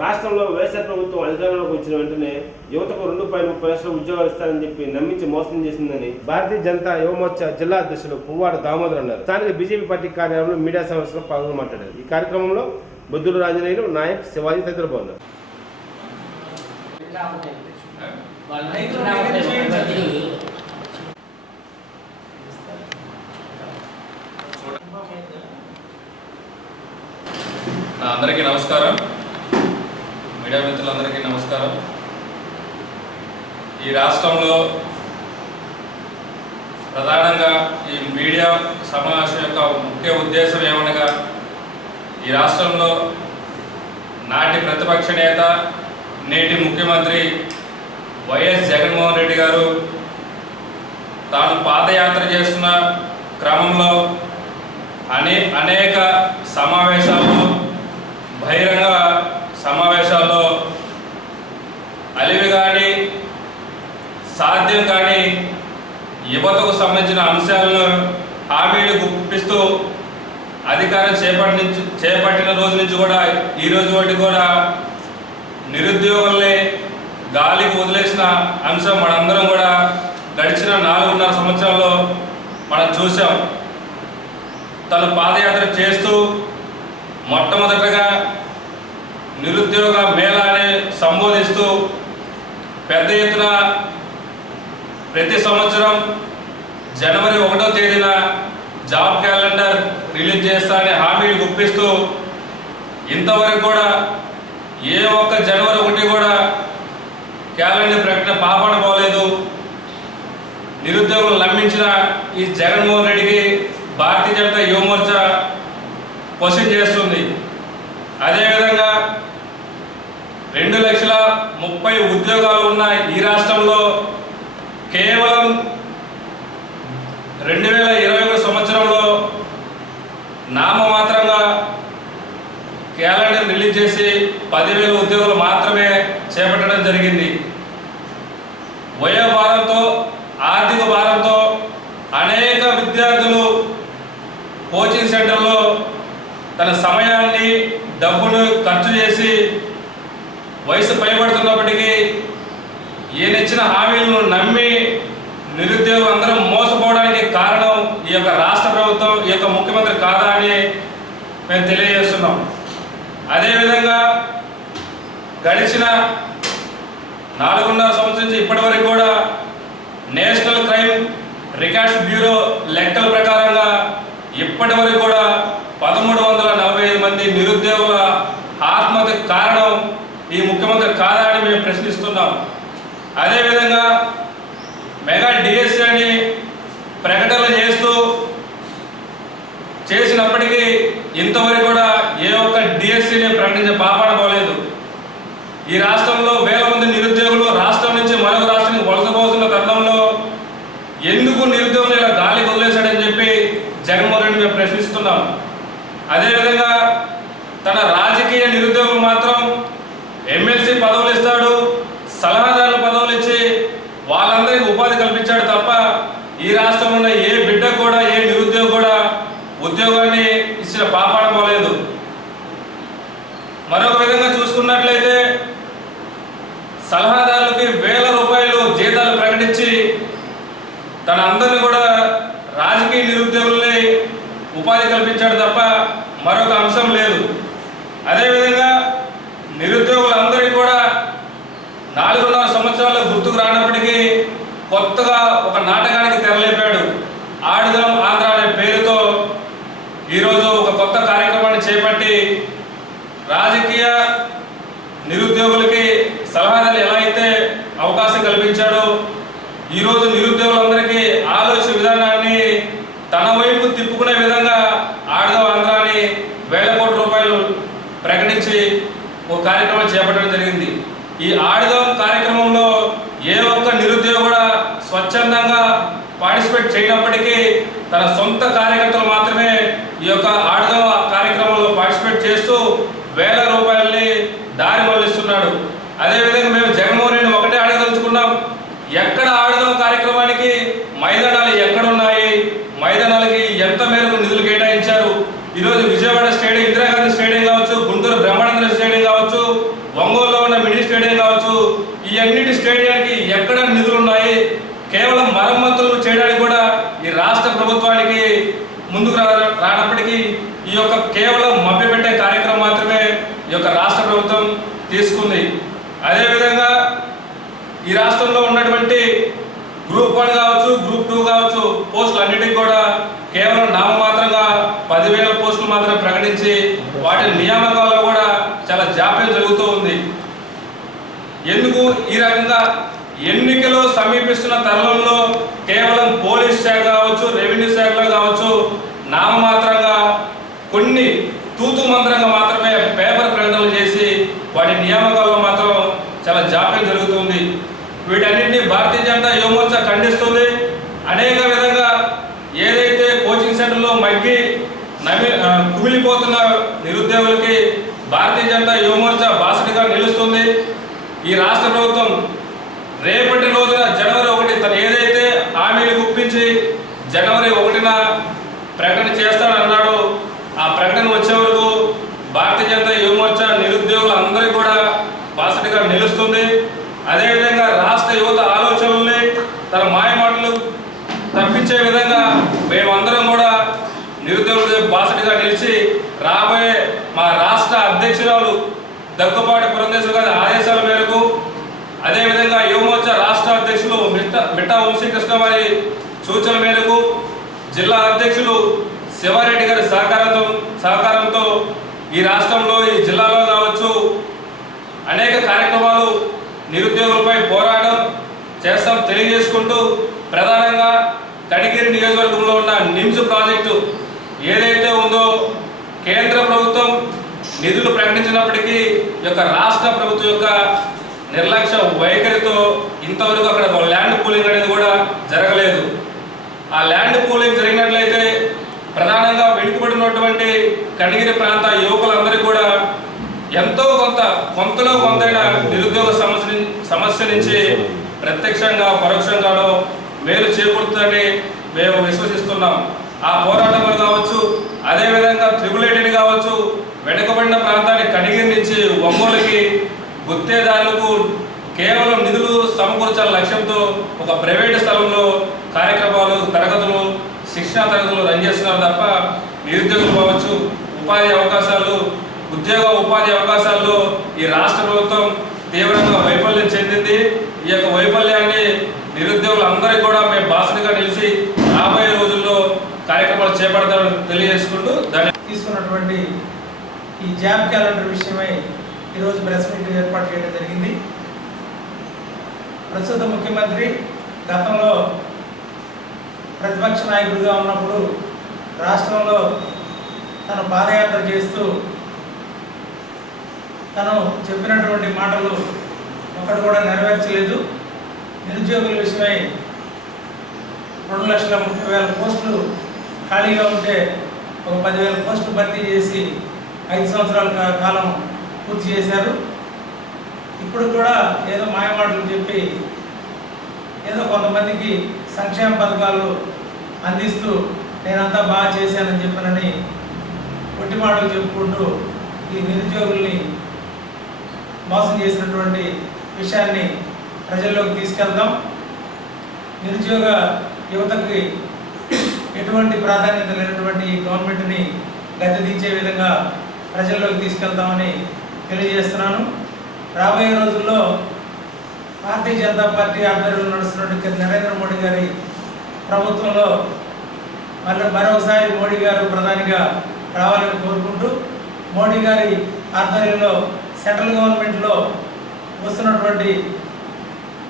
రాష్ట్రంలో వైఎస్ఆర్ ప్రభుత్వం అధికారంలోకి వచ్చిన వెంటనే యువతకు 2.30 లక్షల ఉద్యోగాలు ఇస్తారని చెప్పి నమ్మించి మోసం చేసిందని భారతీయ జనతా యువమోర్చా జిల్లా అధ్యక్షులు పువ్వాడ దామోదర్ అన్నారు. స్థానిక బీజేపీ పార్టీ కార్యాలయంలో మీడియా సమావేశంలో పాల్గొని మాట్లాడారు. ఈ కార్యక్రమంలో బొద్దుల ఆంజనేయులు, నాయక్, శివాజీ తదితరులు పాల్గొన్నారు. అందరికీ నమస్కారం. మీడియా మిత్రులందరికీ నమస్కారం. ఈ రాష్ట్రంలో ప్రధానంగా ఈ మీడియా సమావేశం యొక్క ముఖ్య ఉద్దేశం ఏమనగా, ఈ రాష్ట్రంలో నాటి ప్రతిపక్ష నేత, నేటి ముఖ్యమంత్రి వైఎస్ జగన్మోహన్ రెడ్డి గారు తాను పాదయాత్ర చేస్తున్న క్రమంలో అనేక సమావేశాల్లో, బహిరంగ సమావేశాల్లో అలివి కానీ సాధ్యం కానీ యువతకు సంబంధించిన అంశాలను హామీలు గుప్పిస్తూ అధికారం చేపట్టిన రోజు నుంచి కూడా ఈ రోజు వరకు కూడా నిరుద్యోగుల్ని గాలికి వదిలేసిన అంశం మనందరం కూడా గడిచిన 4.5 సంవత్సరాల్లో మనం చూసాం. తను పాదయాత్ర చేస్తూ మొట్టమొదటగా నిరుద్యోగ మేళాని సంబోధిస్తూ పెద్ద ఎత్తున ప్రతి సంవత్సరం జనవరి 1వ తేదీన జాబ్ క్యాలెండర్ రిలీజ్ చేస్తానని హామీలు గుప్పిస్తూ ఇంతవరకు కూడా ఏ ఒక్క జనవరి 1 కూడా క్యాలెండర్ ప్రకటన పాపన పోలేదు. నిరుద్యోగులు నమ్మించిన ఈ జగన్మోహన్ రెడ్డికి భారతీయ జనతా యువమోర్చా క్వశ్చన్ చేస్తుంది. అదేవిధంగా 2,30,000 ఉద్యోగాలు ఉన్న ఈ రాష్ట్రంలో కేవలం 2021 సంవత్సరంలో నామమాత్రంగా క్యాలెండర్ రిలీజ్ చేసి 10,000 ఉద్యోగాలు మాత్రమే చేపట్టడం జరిగింది. వయోభారంతో, ఆర్థిక భారంతో అనేక విద్యార్థులు కోచింగ్ సెంటర్లో తన సమయాన్ని, డబ్బును ఖర్చు చేసి వయసు పైబడుతున్నప్పటికీ ఈయనిచ్చిన హామీలను నమ్మి నిరుద్యోగులు అందరం మోసపోవడానికి కారణం ఈ యొక్క రాష్ట్ర ప్రభుత్వం, ఈ యొక్క ముఖ్యమంత్రి కాదా అని మేము తెలియజేస్తున్నాం. అదేవిధంగా గడిచిన 4.5 సంవత్సరం నుంచి ఇప్పటి వరకు కూడా నేషనల్ క్రైమ్ రికార్డ్స్ బ్యూరో లెక్కల ప్రకారంగా ఇప్పటి వరకు కూడా 1,345 మంది నిరుద్యోగుల ఆత్మహత్యకు కారణం ఈ ముఖ్యమంత్రి కాదా అని మేము ప్రశ్నిస్తున్నాం. అదేవిధంగా మెగా డిఎస్సీ అని ప్రకటనలు చేసినప్పటికీ ఇంతవరకు కూడా ఏ ఒక్క డిఎస్సీని ప్రకటించే పాపాన పోలేదు. ఈ రాష్ట్రంలో వేల మంది నిరుద్యోగులు రాష్ట్రం నుంచి మరొక రాష్ట్రానికి వలసపోతున్న తరుణంలో ఎందుకు నిరుద్యోగులు ఇలా గాలికి వదిలేశాడని చెప్పి జగన్మోహన్ రెడ్డి మేము ప్రశ్నిస్తున్నాం. అదేవిధంగా తన రాజకీయ నిరుద్యోగులు మాత్రం ఎమ్మెల్సీ పదవులు ఇస్తాడు, సలహాదారుల పదవులు ఇచ్చి వాళ్ళందరికీ ఉపాధి కల్పించాడు తప్ప ఈ రాష్ట్రంలో ఉన్న ఏ బిడ్డ కూడా, ఏ నిరుద్యోగి కూడా ఉద్యోగాన్ని ఇచ్చిన పాపాన పోలేదు. మరొక విధంగా చూసుకున్నట్లయితే సలహాదారులకి వేల రూపాయలు జీతాలు ప్రకటించి తన అందరినీ కూడా రాజకీయ నిరుద్యోగుల్ని ఉపాధి కల్పించాడు తప్ప మరొక అంశం లేదు. అదేవిధంగా నిరుద్యోగులందరికీ కూడా 4.5 సంవత్సరాలు గుర్తుకు రానప్పటికీ కొత్తగా ఒక నాటకానికి తెరలేపాడు. ఆడుదాం ఆంధ్ర అనే పేరుతో ఈరోజు ఒక కొత్త కార్యక్రమాన్ని చేపట్టి రాజకీయ నిరుద్యోగులకి సలహాదారులు ఎలా అయితే అవకాశం కల్పించాడో ఈరోజు నిరుద్యోగులందరికీ ఆలోచన విధానాన్ని తన వైపు తిప్పుకునే విధంగా ఆడుదాం ఆంధ్ర అని వేల కోట్ల రూపాయలు ప్రకటించి ఒక కార్యక్రమం చేపట్టడం జరిగింది. ఈ ఆడుదాం కార్యక్రమంలో ఏ ఒక్క నిరుద్యోగి కూడా స్వచ్ఛందంగా పార్టిసిపేట్ చేయనప్పటికీ తన సొంత కార్యకర్తలు మాత్రమే ఈ యొక్క ఆడుదాం కార్యక్రమంలో పార్టిసిపేట్ చేస్తూ వేల రూపాయలని దారి మళ్లిస్తున్నాడు. అదేవిధంగా మేము జగన్మోహన్ రెడ్డి ఒకటే అడగదలుచుకున్నాం, ఎక్కడ ఆడుదాం కార్యక్రమానికి మైదానాలు ఎక్కడున్నాయి, మైదానాలకి ఎంత మేరకు నిధులు కేటాయించారు? ఈరోజు విజయవాడ స్టేడియం, ఇందిరాగాంధీ స్టేడియం కావచ్చు, గుంటూరు బ్రహ్మానంద స్టేడియం కావచ్చు, ఒంగోలులో ఉన్న మినీ స్టేడియం కావచ్చు, ఈ అన్నిటి స్టేడియానికి ఎక్కడ నిధులు ఉన్నాయి, కేవలం మరమ్మతులు చేయడానికి కూడా ఈ రాష్ట్ర ప్రభుత్వానికి ముందుకు రానప్పటికీ ఈ యొక్క కేవలం మభ్యపెట్టే కార్యక్రమం మాత్రమే ఈ యొక్క రాష్ట్ర ప్రభుత్వం తీసుకుంది. అదేవిధంగా ఈ రాష్ట్రంలో ఉన్నటువంటి గ్రూప్ 1 కావచ్చు, గ్రూప్ 2 కావచ్చు పోస్టులు అన్నిటికీ కూడా కేవలం నామమాత్రంగా 10,000 పోస్టులు మాత్రమే ప్రకటించి వాటి నియామకాల్లో కూడా చాలా జాప్యం జరుగుతూ ఉంది. ఎందుకు ఈ రకంగా ఎన్నికలు సమీపిస్తున్న తరుణంలో కేవలం పోలీస్ శాఖ కావచ్చు, రెవెన్యూ శాఖలో కావచ్చు నామమాత్రంగా కొన్ని తూతు మంత్రంగా మాత్రమే పేపర్ ప్రకటనలు చేసి వాటి నియామకాల్లో మాత్రం చాలా జాప్యం జరుగుతుంది. వీటన్నింటినీ భారతీయ జనతా యువ మోర్చా ఖండిస్తుంది. అనేక విధంగా ఏదైతే కోచింగ్ సెంటర్లో మగ్గి కుమిలిపోతున్న నిరుద్యోగులకి భారతీయ జనతా యువ మోర్చా బాసటగా నిలుస్తుంది. ఈ రాష్ట్ర ప్రభుత్వం రేపటి రోజున జనవరి 1 తను ఏదైతే హామీలు గుప్పించి జనవరి 1న ప్రకటన చేస్తాడన్నాడో ఆ ప్రకటన వచ్చే వరకు భారతీయ జనతా యువ మోర్చా నిరుద్యోగులు అందరికీ కూడా బాసటగా నిలుస్తుంది. అదేవిధంగా రాష్ట్ర యువత ఆలోచనల్ని తన మాయమాటలు తప్పించే విధంగా మేమందరం కూడా నిరుద్యోగుల బాసటగా నిలిచి రాబోయే మా రాష్ట్ర అధ్యక్షురాలు దగ్గుపాటి పురంధేశ్వరి గారి ఆదేశాల మేరకు, అదేవిధంగా యువమోర్చా రాష్ట్ర అధ్యక్షులు మిట్టా వంశీకృష్ణ వారి సూచనల మేరకు, జిల్లా అధ్యక్షులు శివారెడ్డి గారి సహకారంతో ఈ రాష్ట్రంలో ఈ జిల్లాలో కావచ్చు అనేక కార్యక్రమాలు నిరుద్యోగులపై పోరాటం చేస్తాం తెలియజేసుకుంటూ, ప్రధానంగా కనిగిరి నియోజకవర్గంలో ఉన్న నిమ్స్ ప్రాజెక్టు ఏదైతే ఉందో కేంద్ర ప్రభుత్వం నిధులు ప్రకటించినప్పటికీ ఈ యొక్క రాష్ట్ర ప్రభుత్వం యొక్క నిర్లక్ష్య వైఖరితో ఇంతవరకు అక్కడ ల్యాండ్ పూలింగ్ అనేది కూడా జరగలేదు. ఆ ల్యాండ్ పూలింగ్ జరిగినట్లయితే ప్రధానంగా వెనుకబడినటువంటి కనిగిరి ప్రాంత యువకులందరికీ కూడా ఎంతో కొంతలో కొంతైన నిరుద్యోగ సమస్య నుంచి ప్రత్యక్షంగా పరోక్షంగానో మేలు చేకూరుతుందని మేము విశ్వసిస్తున్నాం. ఆ పోరాటంలో కావచ్చు, అదేవిధంగా త్రిబుల్ కావచ్చు, వెనుకబడిన ప్రాంతాన్ని కనిగిరి నుంచి ఒంగోలుకి గుత్తేదారులకు కేవలం నిధులు సమకూర్చాల లక్ష్యంతో ఒక ప్రైవేటు స్థలంలో కార్యక్రమాలు, తరగతులు, శిక్షణా తరగతులు రన్ చేస్తున్నారు తప్ప నిరుద్యోగులు కావచ్చు, ఉపాధి అవకాశాల్లో ఈ రాష్ట్ర ప్రభుత్వం తీవ్రంగా వైఫల్యం చెందింది. ఈ యొక్క వైఫల్యాన్ని నిరుద్యోగులందరికీ కూడా మేము బాసటగా నిలిచి రాబోయే రోజుల్లో కార్యక్రమాలు చేపడతామని తెలియజేసుకుంటూ తీసుకున్నటువంటి ఈ జాబ్ క్యాలెండర్ విషయమై ఈరోజు ప్రెస్ మీట్ ఏర్పాటు చేయడం జరిగింది. ప్రస్తుత ముఖ్యమంత్రి గతంలో ప్రతిపక్ష నాయకుడిగా ఉన్నప్పుడు రాష్ట్రంలో తను పాదయాత్ర చేస్తూ తను చెప్పినటువంటి మాటలు ఒకటి కూడా నెరవేర్చలేదు. నిరుద్యోగుల విషయమై 2,30,000 పోస్టులు ఖాళీగా ఉంటే ఒక 10,000 పోస్టులు భర్తీ చేసి 5 సంవత్సరాల కాలం పూర్తి చేశారు. ఇప్పుడు కూడా ఏదో మాయమాటలు చెప్పి ఏదో కొంతమందికి సంక్షేమ పథకాలు అందిస్తూ నేనంతా బాగా చేశానని చెప్పనని పొట్టి మాటలు చెప్పుకుంటూ ఈ నిరుద్యోగుల్ని మోసం చేసినటువంటి విషయాన్ని ప్రజల్లోకి తీసుకెళ్తాం. నిరుద్యోగ యువతకి ఎటువంటి ప్రాధాన్యత లేనటువంటి గవర్నమెంట్ని గద్దెదించే విధంగా ప్రజల్లోకి తీసుకెళ్తామని తెలియజేస్తున్నాను. రాబోయే రోజుల్లో భారతీయ జనతా పార్టీ ఆధ్వర్యంలో నడుస్తున్నటువంటి నరేంద్ర మోడీ గారి ప్రభుత్వంలో మరొకసారి మోడీ గారు ప్రధానిగా రావాలని కోరుకుంటూ, మోడీ గారి ఆధ్వర్యంలో సెంట్రల్ గవర్నమెంట్లో వస్తున్నటువంటి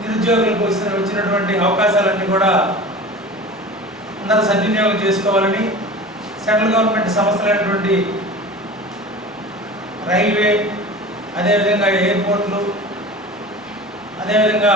నిరుద్యోగులకు వచ్చినటువంటి అవకాశాలన్నీ కూడా అందరూ సద్వినియోగం చేసుకోవాలని, సెంట్రల్ గవర్నమెంట్ సంస్థలైనటువంటి రైల్వే, అదేవిధంగా ఎయిర్పోర్ట్లు, అదేవిధంగా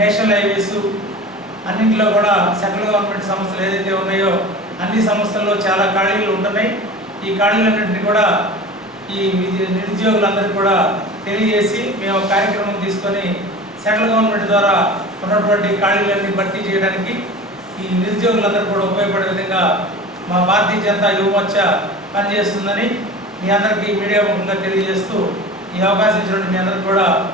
నేషనల్ హైవేస్ అన్నింటిలో కూడా సెంట్రల్ గవర్నమెంట్ సంస్థలు ఏదైతే ఉన్నాయో అన్ని సంస్థల్లో చాలా ఖాళీలు ఉంటున్నాయి. ఈ ఖాళీలన్నింటినీ కూడా ఈ నిరుద్యోగులందరికీ కూడా తెలియజేసి మేము కార్యక్రమం తీసుకొని సెంట్రల్ గవర్నమెంట్ ద్వారా ఉన్నటువంటి ఖాళీలన్నీ భర్తీ చేయడానికి ఈ నిరుద్యోగులందరూ కూడా ఉపయోగపడే విధంగా మా భారతీయ జనతా యువ మోర్చా పనిచేస్తుందని మీ అందరికీ మీడియా ముఖంగా తెలియజేస్తూ ఈ అవకాశం ఇచ్చినటువంటి మీ అందరికీ కూడా